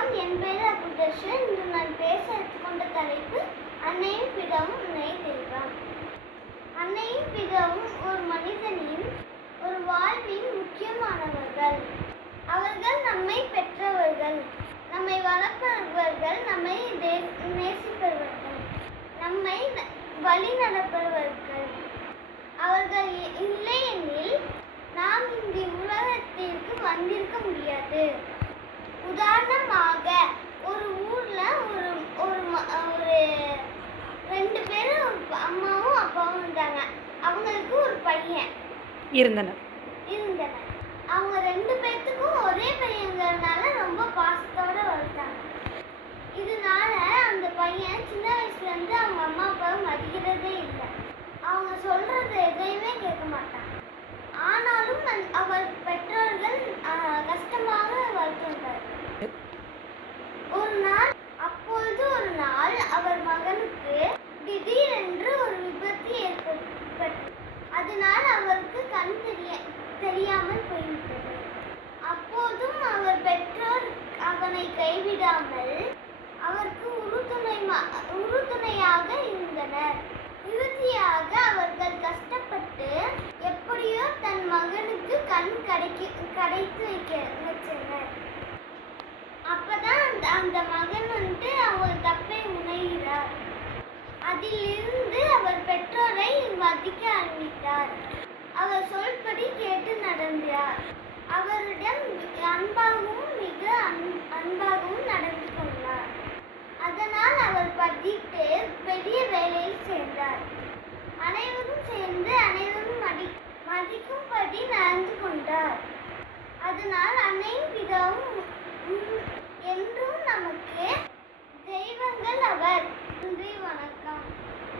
வணக்கம், என் பெயர் அபுதர்ஷன். இன்று நான் பேச எடுத்துக்கொண்ட தலைப்பு அன்னையும் பிதாவும் உன்னை தெய்வம். அன்னையும் பிதாவும் ஒரு மனிதனின் ஒரு வாழ்வின் முக்கியமானவர்கள். அவர்கள் நம்மை பெற்றவர்கள், நம்மை வளர்ப்பவர்கள், நம்மை நேசிப்பவர்கள், நம்மை வழி நடப்பவர்கள். அவர்கள் இல்லையெனில் நாம் இந்த உலகத்திற்கு வந்திருக்க முடியாது. உதாரணமாக, ஒரு ஊர்ல ஒரு ரெண்டு பேரும் அம்மாவும் அப்பாவும் இருந்தாங்க. அவங்களுக்கு ஒரு பையன் இருந்தனர். அவங்க ரெண்டு பேர்த்துக்கும் ஒரே பையங்கிறதுனால ரொம்ப பாசத்தோட வளர்த்தாங்க. இதனால அந்த பையன் சின்ன வயசுல இருந்து அவங்க அம்மா அப்பாவை மதிக்கிறதே இல்லை. அவங்க சொல்றது எதையுமே கேட்க மாட்டான். ஆனாலும் அவர் பெற்றோர்கள் கஷ்டமாக வளர்த்துள்ளார். ஒரு நாள் அவர் மகனுக்கு திடீரென்று ஒரு விபத்து ஏற்பட்டது. அதனால் அவருக்கு கண் தெரியாமல் போய்விட்டது. அப்போதும் அவர் பெற்றோர் அவனை கைவிடாமல் அவருக்கு உறுதுணையாக இருந்தனர். இறுதியாக அவர்கள் கஷ்டப்பட்டு எப்படியோ தன் மகனுக்கு கண் கிடைத்து வச்சனர். அப்பதான் அந்த மகன் அவர் தப்பை உணர்கிறார். அதிலிருந்து அவர் பெற்றோரை மதிக்க ஆரம்பித்தார். அவர் சொல்படி கேட்டு நடந்தார். அவரிடம் அன்பாகவும் மிக